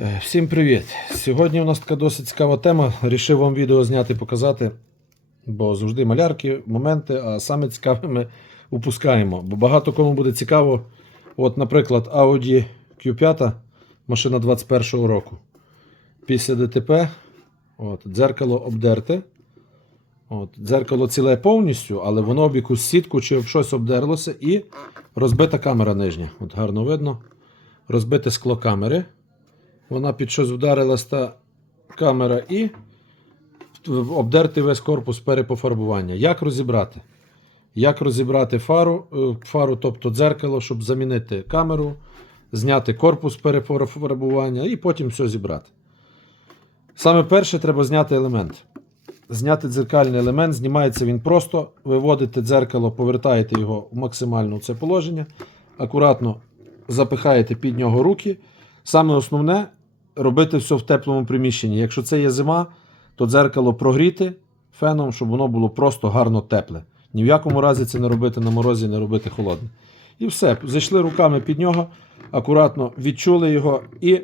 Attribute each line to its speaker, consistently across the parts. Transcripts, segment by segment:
Speaker 1: Е, Всім привіт! Сьогодні у нас така досить цікава тема. Рішив вам відео зняти показати, бо завжди малярки, моменти, а саме цікаве ми упускаємо. Бо багато кому буде цікаво. От, наприклад, Audi Q5, машина 21-го року. Після ДТП от, дзеркало обдерте. От, дзеркало ціле повністю, але воно об якусь сітку чи об щось обдерлося і розбита камера нижня. От гарно видно. Розбите скло камери. Вона під щось вдарилась та камера і обдерти весь корпус перепофарбування. Як розібрати? Як розібрати фару, е, фару, тобто дзеркало, щоб замінити камеру, зняти корпус перефарбування і потім все зібрати. Саме перше треба зняти елемент. Зняти дзеркальний елемент, знімається він просто, виводите дзеркало, повертаєте його в максимальне це положення, акуратно запихаєте під нього руки. Саме основне робити все в теплому приміщенні. Якщо це є зима, то дзеркало прогріти феном, щоб воно було просто гарно тепле. Ні в якому разі це не робити на морозі, не робити холодне. І все. Зайшли руками під нього, акуратно відчули його і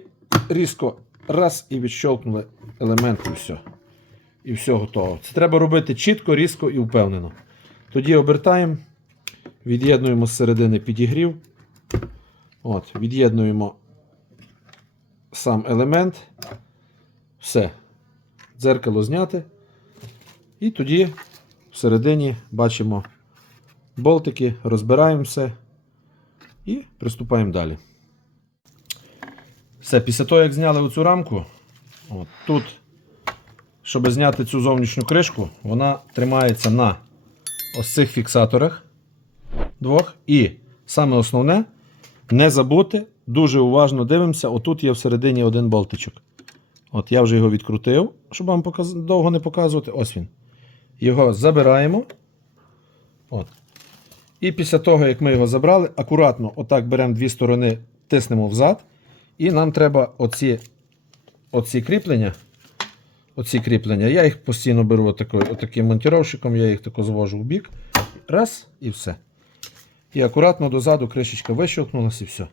Speaker 1: різко раз і відщолкнули елемент, і все. І все готово. Це треба робити чітко, різко і впевнено. Тоді обертаємо, від'єднуємо з середини підігрів. От, від'єднуємо сам елемент. Все. Дзеркало зняте. І тоді всередині бачимо болтики, розбираємо все і приступаємо далі. Все, після того, як зняли оцю рамку, от, тут, щоб зняти цю зовнішню кришку, вона тримається на ось цих фіксаторах двох. І саме основне не забути, дуже уважно дивимося. Отут є всередині один болтичок. От я вже його відкрутив, щоб вам показ... довго не показувати. Ось він. Його забираємо. От. І після того, як ми його забрали, акуратно отак беремо дві сторони, тиснемо взад. І нам треба оці, оці кріплення. Оці кріплення. Я їх постійно беру отакою, отаким монтіровщиком, я їх тако звожу в бік. Раз і все. І акуратно дозаду кришечка вищелкнулася і все.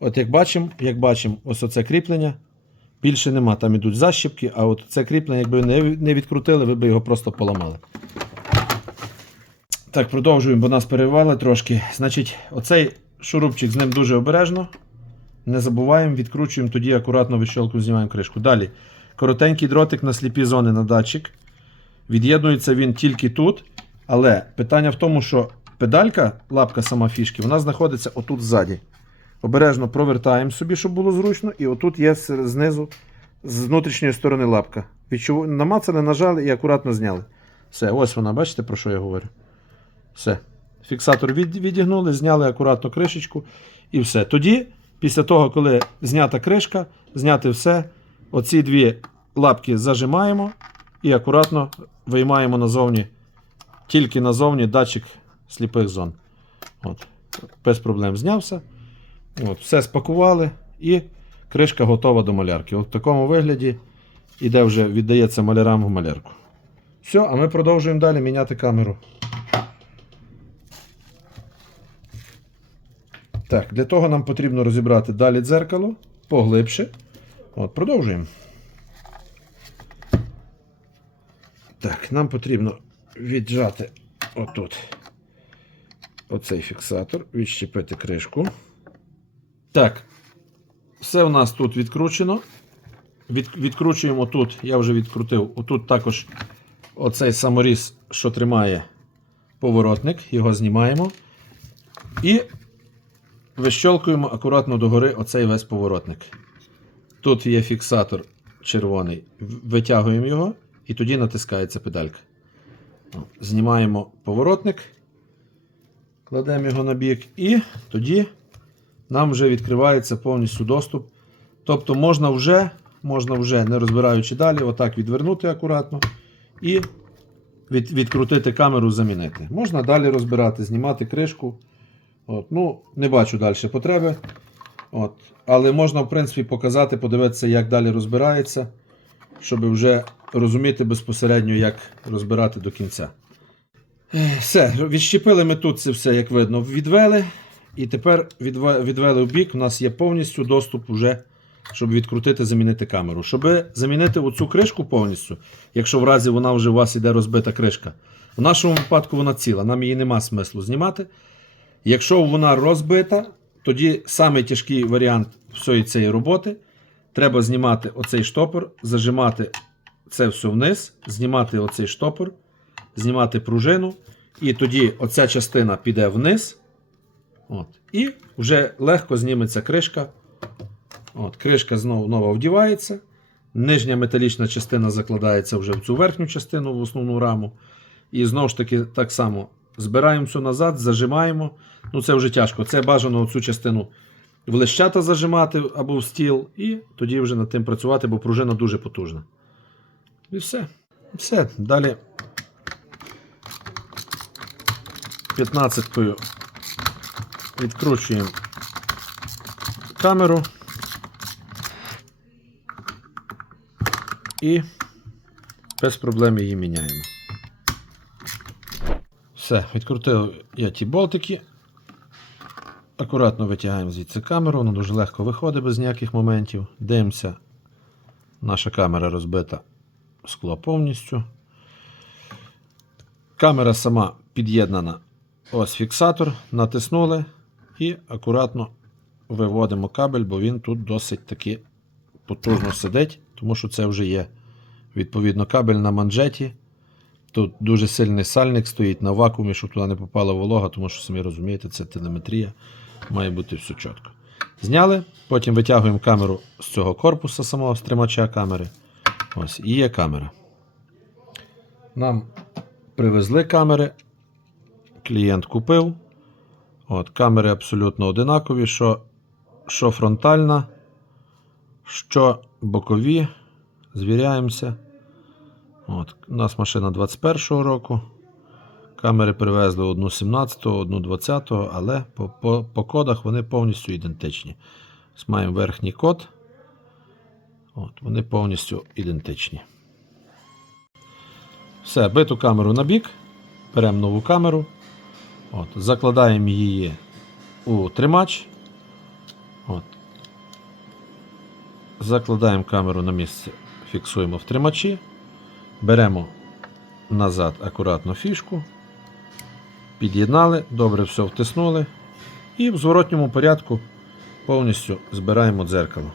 Speaker 1: От як бачимо, як бачимо, ось оце кріплення. Більше нема, там ідуть защіпки, а от це кріплення, якби не відкрутили, ви б його просто поламали. Так, продовжуємо, бо нас перервали трошки. Значить, оцей шурупчик з ним дуже обережно. Не забуваємо, відкручуємо, тоді акуратно вищолку знімаємо кришку. Далі. Коротенький дротик на сліпі зони на датчик. Від'єднується він тільки тут. Але питання в тому, що педалька, лапка сама фішки, вона знаходиться отут ззаді. Обережно провертаємо собі, щоб було зручно, і отут є знизу, з внутрішньої сторони лапка. Відчув... Намацали, нажали і акуратно зняли. Все, ось вона, бачите, про що я говорю? Все. Фіксатор від... відігнули, зняли акуратно кришечку і все. Тоді, після того, коли знята кришка, зняти все, оці дві лапки зажимаємо і акуратно виймаємо назовні, тільки назовні датчик сліпих зон. От. Без проблем знявся. От, все спакували і кришка готова до малярки. От в такому вигляді іде вже віддається малярам в малярку. Все, а ми продовжуємо далі міняти камеру. Так, для того нам потрібно розібрати далі дзеркало поглибше. От, продовжуємо. Так, нам потрібно віджати отут оцей фіксатор, відщепити кришку. Так, все у нас тут відкручено. Від, відкручуємо тут, я вже відкрутив. Отут також оцей саморіз, що тримає поворотник, його знімаємо. І вищолкуємо акуратно догори оцей весь поворотник. Тут є фіксатор червоний, витягуємо його і тоді натискається педалька. Знімаємо поворотник, кладемо його на бік, і тоді нам вже відкривається повністю доступ. Тобто можна вже, можна вже, не розбираючи далі, отак відвернути акуратно і від, відкрутити камеру, замінити. Можна далі розбирати, знімати кришку. От, ну, Не бачу далі потреби. От, але можна, в принципі, показати, подивитися, як далі розбирається, щоб вже розуміти безпосередньо, як розбирати до кінця. Все, відщепили ми тут це все, як видно, відвели. І тепер відвели в бік. У нас є повністю доступ вже щоб відкрутити, замінити камеру. Щоб замінити оцю кришку повністю, якщо в разі вона вже у вас іде розбита кришка, в нашому випадку вона ціла, нам її нема смислу знімати. Якщо вона розбита, тоді самий тяжкий варіант всієї цієї роботи. Треба знімати оцей штопор, зажимати це все вниз, знімати оцей штопор, знімати пружину, і тоді оця частина піде вниз. От, і вже легко зніметься кришка. От, кришка знову нова вдівається. Нижня металічна частина закладається вже в цю верхню частину, в основну раму. І знову ж таки, так само збираємо все назад, зажимаємо. Ну, це вже тяжко. Це бажано цю частину в лещата зажимати або в стіл, і тоді вже над тим працювати, бо пружина дуже потужна. І все. Все. Далі 15-кою відкручуємо камеру. І без проблем її міняємо. Все, відкрутив я ті болтики. Акуратно витягаємо звідси камеру, воно дуже легко виходить без ніяких моментів. Дивимося, наша камера розбита скло повністю. Камера сама під'єднана. Ось фіксатор, натиснули і акуратно виводимо кабель, бо він тут досить таки потужно сидить, тому що це вже є відповідно кабель на манжеті. Тут дуже сильний сальник стоїть на вакуумі, щоб туди не попала волога, тому що, самі розумієте, це телеметрія. Має бути все чітко. Зняли, потім витягуємо камеру з цього корпуса самого стримача камери. Ось, і є камера. Нам привезли камери. Клієнт купив. От, камери абсолютно одинакові, що, що фронтальна, що бокові. Звіряємося. От, у нас машина 21-го року. Камери привезли одну 17-го, одну 20-го, але по, по, по кодах вони повністю ідентичні. Ось маємо верхній код. От, вони повністю ідентичні. Все, биту камеру на бік. Беремо нову камеру. От, закладаємо її у тримач. От. Закладаємо камеру на місце, фіксуємо в тримачі. Беремо назад акуратно фішку. Під'єднали, добре все втиснули. І в зворотньому порядку повністю збираємо дзеркало.